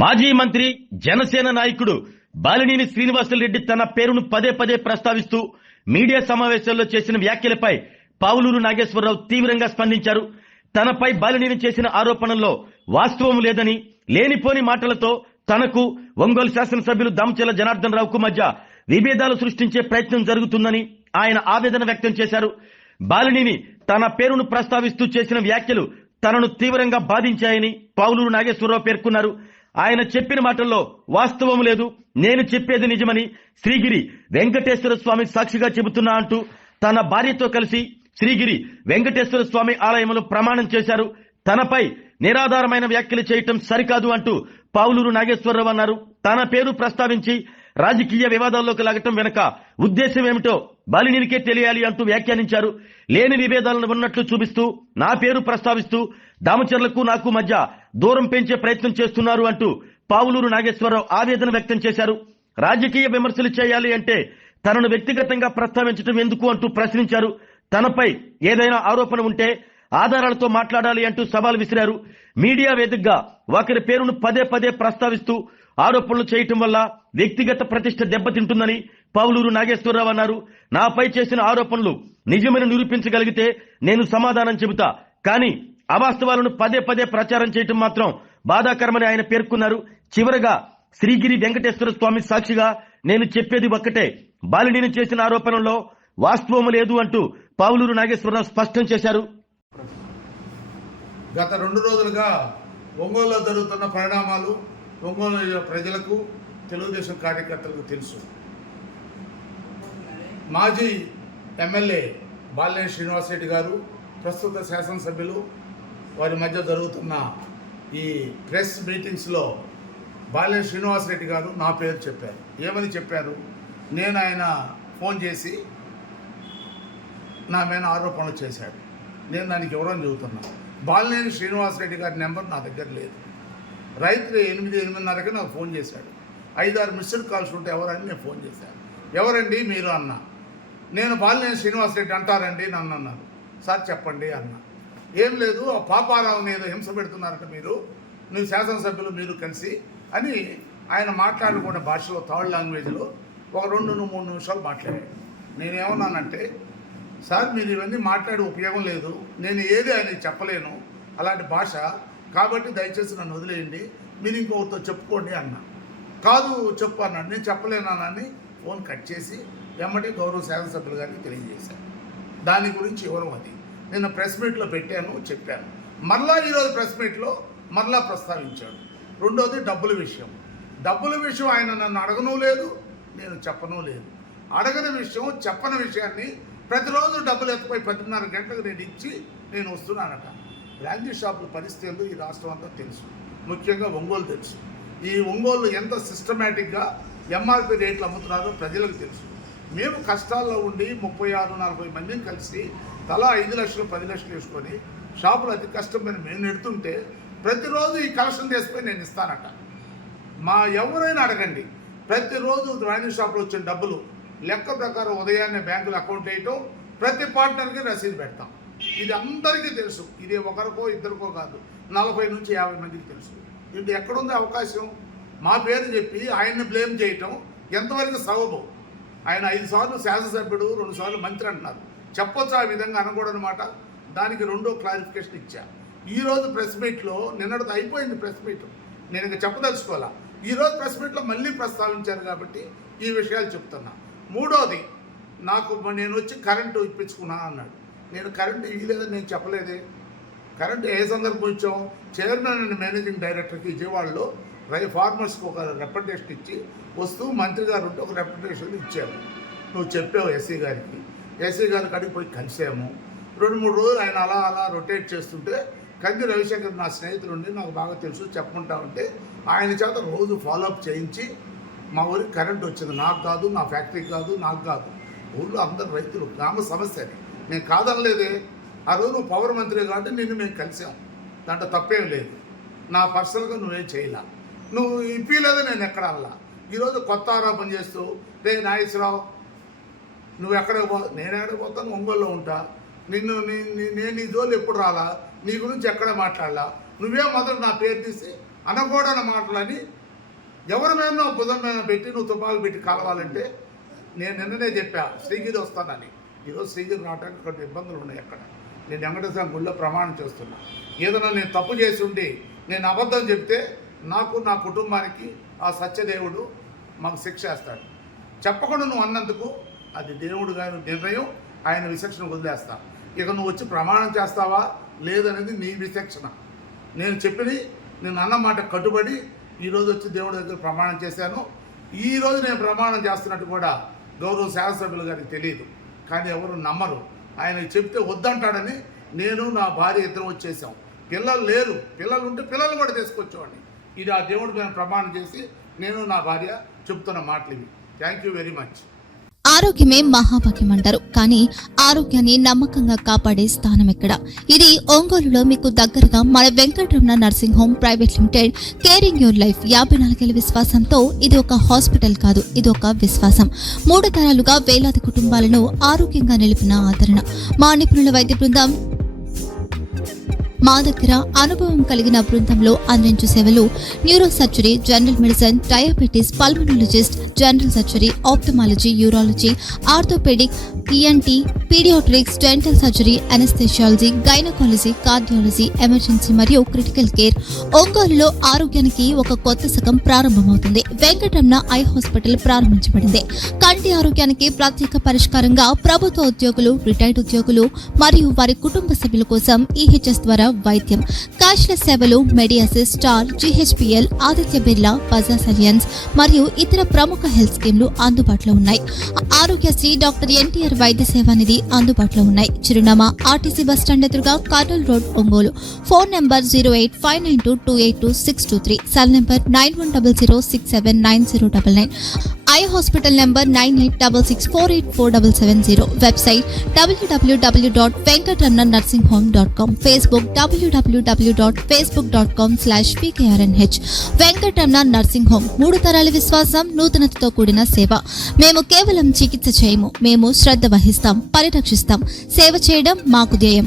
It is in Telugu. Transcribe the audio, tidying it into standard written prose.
మాజీ మంత్రి జనసేన నాయకుడు బాలినేని శ్రీనివాసులరెడ్డి తన పేరును పదే పదే ప్రస్తావిస్తూ మీడియా సమావేశాల్లో చేసిన వ్యాఖ్యలపై పావులూరు నాగేశ్వరరావు తీవ్రంగా స్పందించారు. తనపై బాలినేని చేసిన ఆరోపణల్లో వాస్తవం లేదని, లేనిపోని మాటలతో తనకు ఒంగోలు శాసనసభ్యులు దామచర్ల జనార్దన్ రావుకు మధ్య విభేదాలు సృష్టించే ప్రయత్నం జరుగుతుందని ఆయన ఆవేదన వ్యక్తం చేశారు. బాలినేని తన పేరును ప్రస్తావిస్తూ చేసిన వ్యాఖ్యలు తనను తీవ్రంగా బాధించాయని పావులూరు నాగేశ్వరరావు పేర్కొన్నారు. ఆయన చెప్పిన మాటల్లో వాస్తవం లేదు, నేను చెప్పేది నిజమని శ్రీగిరి వెంకటేశ్వర స్వామి సాక్షిగా చెబుతున్నా అంటూ తన భార్యతో కలిసి శ్రీగిరి వెంకటేశ్వర స్వామి ఆలయంలో ప్రమాణం చేశారు. తనపై నిరాధారమైన వ్యాఖ్యలు చేయటం సరికాదు అంటూ పావులూరు నాగేశ్వరరావు అన్నారు. తన పేరు ప్రస్తావించి రాజకీయ వివాదాల్లోకి లాగటం వెనుక ఉద్దేశం ఏమిటో బాలినేనికే తెలియాలి అంటూ వ్యాఖ్యానించారు. లేని విభేదాలను ఉన్నట్లు చూపిస్తూ నా పేరు ప్రస్తావిస్తూ దామచర్లకు నాకు మధ్య దూరం పెంచే ప్రయత్నం చేస్తున్నారు అంటూ పావులూరు నాగేశ్వరరావు ఆవేదన వ్యక్తం చేశారు. రాజకీయ విమర్శలు చేయాలి అంటే తనను వ్యక్తిగతంగా ప్రస్తావించడం ఎందుకు అంటూ ప్రశ్నించారు. తనపై ఏదైనా ఆరోపణ ఉంటే ఆధారాలతో మాట్లాడాలి అంటూ సవాల్ విసిరారు. మీడియా వేదికగా ఒకరి పేరును పదే పదే ప్రస్తావిస్తూ ఆరోపణలు చేయటం వల్ల వ్యక్తిగత ప్రతిష్ట దెబ్బతింటుందని పావులూరు నాగేశ్వరరావు అన్నారు. నాపై చేసిన ఆరోపణలు నిజమని నిరూపించగలిగితే నేను సమాధానం చెబుతా, కానీ అవాస్తవాలను పదే పదే ప్రచారం చేయటం మాత్రం బాధాకరమని ఆయన పేర్కొన్నారు. చివరగా శ్రీగిరి వెంకటేశ్వర స్వామి సాక్షిగా నేను చెప్పేది ఒక్కటే, బాలినేని చేసిన ఆరోపణల్లో వాస్తవం లేదు అంటూ పావులూరు నాగేశ్వరరావు స్పష్టం చేశారు. గత 2 రోజులుగా ఒంగోలులో జరుగుతున్న పరిణామాలు ఒంగోలు ప్రజలకు, తెలుగుదేశం కార్యకర్తలకు తెలుసు. మాజీ ఎమ్మెల్యే బాలినేని శ్రీనివాసరెడ్డి గారు, ప్రస్తుత శాసనసభ్యులు వారి మధ్య జరుగుతున్న ఈ ప్రెస్ మీటింగ్స్లో బాలినేని శ్రీనివాసరెడ్డి గారు నా పేరు చెప్పారు. ఏమని చెప్పారు? నేను ఆయన ఫోన్ చేసి నా మీద ఆరోపణలు చేశాడు, నేను దానికి ఎవరని చెబుతున్నాను. బాలినేని శ్రీనివాసరెడ్డి గారి నెంబర్ నా దగ్గర లేదు. రైతు 8:30కి నాకు ఫోన్ చేశాడు. 5-6 మిస్డ్ కాల్స్ ఉంటే ఎవరని నేను ఫోన్ చేశాను. ఎవరండి మీరు అన్న. నేను బాలినేని శ్రీనివాసరెడ్డి అంటారండి నన్ను అన్నారు. సార్ చెప్పండి అన్న. ఏం లేదు, ఆ పాపారావుని ఏదో హింస పెడుతున్నారట నువ్వు శాసనసభ్యులు మీరు కలిసి అని ఆయన మాట్లాడుకునే భాషలో, థర్డ్ లాంగ్వేజ్లో ఒక 2-3 నిమిషాలు మాట్లాడాడు. నేనేమన్నానంటే, సార్ మీరు ఇవన్నీ మాట్లాడే ఉపయోగం లేదు, నేను ఏది ఆయనకి చెప్పలేను అలాంటి భాష, కాబట్టి దయచేసి నన్ను వదిలేయండి, మీరు ఇంకొకరితో చెప్పుకోండి అన్నా. కాదు చెప్పు అన్నాడు. నేను చెప్పలేనానని ఫోన్ కట్ చేసి వెంబడి గౌరవ శాసనసభ్యులు గారికి తెలియజేశాను. దాని గురించి వివరం అది నిన్న ప్రెస్ మీట్లో పెట్టాను, చెప్పాను. మరలా ఈరోజు ప్రెస్ మీట్లో మరలా ప్రస్తావించాడు. రెండోది డబ్బుల విషయం. ఆయన నన్ను అడగనూ లేదు, నేను చెప్పనూ లేదు. అడగని విషయం, చెప్పని విషయాన్ని ప్రతిరోజు డబ్బులు ఎత్తుపోయి 10:30 గంటలకు నేను ఇచ్చి నేను వస్తున్నానట. బ్రాంచీ షాపుల పరిస్థితులు ఈ రాష్ట్రం అంతా తెలుసు, ముఖ్యంగా ఒంగోలు తెలుసు. ఈ ఒంగోలు ఎంత సిస్టమేటిక్గా ఎంఆర్పి రేట్లు అమ్ముతున్నారో ప్రజలకు తెలుసు. మేము కష్టాల్లో ఉండి 36-40 మందిని కలిసి తలా 5 లక్షలు 10 లక్షలు వేసుకొని షాపులు అతి కష్టమైన మేము నెడుతుంటే ప్రతిరోజు ఈ కలెక్షన్ చేసుకొని నేను ఇస్తానట. ఎవరైనా అడగండి, ప్రతిరోజు బ్రాంచీ షాపులో వచ్చిన డబ్బులు లెక్క ప్రకారం ఉదయాన్నే బ్యాంకులో అకౌంట్ వేయటం, ప్రతి పార్ట్నర్కి రసీదు పెడతాం. ఇది అందరికీ తెలుసు. ఇది ఒకరికో ఇద్దరికో కాదు, 40 నుంచి 50 మందికి తెలుసు. ఇది ఎక్కడుంది అవకాశం? మా పేరు చెప్పి ఆయన్ని బ్లేమ్ చేయటం ఎంతవరకు సబబు? ఆయన 5 సార్లు శాసనసభ్యుడు, 2 సార్లు మంత్రి అంటున్నారు. చెప్పొచ్చు ఆ విధంగా అనకూడదన్నమాట. దానికి రెండో క్లారిఫికేషన్ ఇచ్చా. ఈరోజు ప్రెస్ మీట్లో, నిన్నటితో అయిపోయింది ప్రెస్ మీట్, నేను ఇంకా చెప్పదలుచుకోవాలా. ఈరోజు ప్రెస్ మీట్లో మళ్ళీ ప్రస్తావించారు కాబట్టి ఈ విషయాలు చెప్తున్నా. మూడోది, నేను వచ్చి కరెంటు ఇప్పించుకున్నా అన్నాడు. నేను కరెంటు ఇవ్వలేదని నేను చెప్పలేదే. కరెంటు ఏ సందర్భం ఇచ్చాం? చైర్మన్ అండ్ మేనేజింగ్ డైరెక్టర్కి విజయవాడలో ఫార్మర్స్కి ఒక రిప్రజెంటేషన్ ఇచ్చి వస్తూ మంత్రి గారు ఉంటే ఒక రిప్రజెంటేషన్ ఇచ్చాము. నువ్వు చెప్పావు ఎస్సీ గారికి. ఎస్సీ గారికి అడిగి పోయి కలిసాము. 2-3 రోజులు ఆయన అలా రొటేట్ చేస్తుంటే కంది రవిశంకర్ నా స్నేహితులుండి నాకు బాగా తెలుసు, చెప్పుకుంటా ఉంటే ఆయన చేత రోజు ఫాలోఅప్ చేయించి మా ఊరికి కరెంట్ వచ్చింది. నాకు కాదు, నా ఫ్యాక్టరీకి కాదు, నాకు కాదు, ఊళ్ళో అందరు రైతులు, గ్రామ సమస్య అని. నేను కాదనలేదే. ఆ రోజు నువ్వు పవర్ మంత్రి కాబట్టి మేము కలిసాం, దాంట్లో తప్పేం లేదు. నా పర్సనల్గా నువ్వేం చేయలే, నువ్వు ఇప్పలేదో నేను ఎక్కడ అలా. ఈరోజు కొత్త ఆరోపణ చేస్తూ, రే నాగేశ్వరరావు నువ్వు ఎక్కడికి నేను ఎక్కడికి పోతాను, ఒంగోలులో ఉంటా, నేను నీ జోలు ఎప్పుడు రాలా, నీ గురించి ఎక్కడ మాట్లాడాలా, నువ్వే మొదలు నా పేరు తీసి అనకూడని మాటలని ఎవరి మీదనో బుధం మీద పెట్టి నువ్వు తుపాలు పెట్టి కలవాలంటే నేను నిన్ననే చెప్పా శ్రీగిరి వస్తానని. ఈరోజు శ్రీగిరి రావడానికి కొన్ని ఇబ్బందులు ఉన్నాయి. అక్కడ నేను వెంకటేశ్వర గుళ్ళో ప్రమాణం చేస్తున్నా. ఏదైనా నేను తప్పు చేసి ఉండి నేను అబద్ధం చెప్తే నాకు నా కుటుంబానికి ఆ సత్యదేవుడు మాకు శిక్ష వేస్తాడు. చెప్పకుండా నువ్వు అన్నందుకు అది దేవుడు గారి నిర్ణయం, ఆయన విచక్షణ వదిలేస్తా. ఇక నువ్వు వచ్చి ప్రమాణం చేస్తావా లేదనేది నీ విచక్షణ. నేను చెప్పినది నేను అన్న మాట కట్టుబడి ఈరోజు వచ్చి దేవుడి దగ్గర ప్రమాణం చేశాను. ఈరోజు నేను ప్రమాణం చేస్తున్నట్టు కూడా గౌరవ శాసనసభ్యులు గారికి తెలియదు, కానీ ఎవరు నమ్మరు. ఆయన చెప్తే వద్దంటాడని నేను నా భార్య ఇద్దరు వచ్చేసాం. పిల్లలు లేరు, పిల్లలు ఉంటే పిల్లలు కూడా తీసుకొచ్చేవాడిని. ఇది ఆ దేవుడి మీద ప్రమాణం చేసి నేను నా భార్య చెప్తున్న మాటలు ఇవి. Thank you very much. ఆరోగ్యమే మహాభాగ్యం అంటారు, కానీ ఆరోగ్యాన్ని నమ్మకంగా కాపాడే స్థానం ఎక్కడ? ఇది ఒంగోలులో మీకు దగ్గరగా మన Venkataramana nursing home private limited. Caring your life 54 ఏళ్ల విశ్వాసంతో ఇది ఒక హాస్పిటల్ కాదు, ఇది ఒక విశ్వాసం. 3 తరాలుగా వేలాది కుటుంబాలను ఆరోగ్యంగా నిలిపిన ఆదరణ. మా నిపుణుల వైద్య బృందం మా దగ్గర అనుభవం కలిగిన బృందంలో అందించే సేవలు neuro surgery, general medicine, diabetes, pulmonologist, general surgery, ophthalmology, urology, orthopaedic, ENT, paediatrics, dental surgery, anaesthesiology, gynaecology, cardiology, emergency మరియు క్రిటికల్ కేర్. ఒంగోలులో ఆరోగ్యానికి ఒక కొత్త శకం ప్రారంభమవుతుంది. వెంకటరమణ ఐ హాస్పిటల్ ప్రారంభించబడింది. కంటి ఆరోగ్యానికి ప్రత్యేక పరిష్కారంగా ప్రభుత్వ ఉద్యోగులు, రిటైర్డ్ ఉద్యోగులు మరియు వారి కుటుంబ సభ్యుల కోసం EHS ద్వారా వైద్యం, క్యాష్లెస్ సేవలు, Medi Assist, Star, GHPL, Aditya Birla, Bajaj Allianz మరియు ఇతర ప్రముఖ హెల్త్ స్కీమ్లు అందుబాటులో ఉన్నాయి. ఆరోగ్యశ్రీ, డాక్టర్ NTR వైద్య సేవా నిధి అందుబాటులో ఉన్నాయి. చిరునామా RTC బస్ స్టాండ్ ఎదురుగా, Kurnool road, Ongole. Phone number 08592282623, cell number 9100679099, eye hospital number 9866484770, website www.venkatramanarsinghome.com, Facebook www.facebook.com/VKRNH. Venkataramana nursing home, 3 తరాల విశ్వాసం, నూతనతతో కూడిన సేవ. మేము కేవలం చికిత్స చేయము, మేము శ్రద్ధ వహిస్తాం, పరిరక్షిస్తాం. సేవ చేయడం మాకు ధ్యేయం.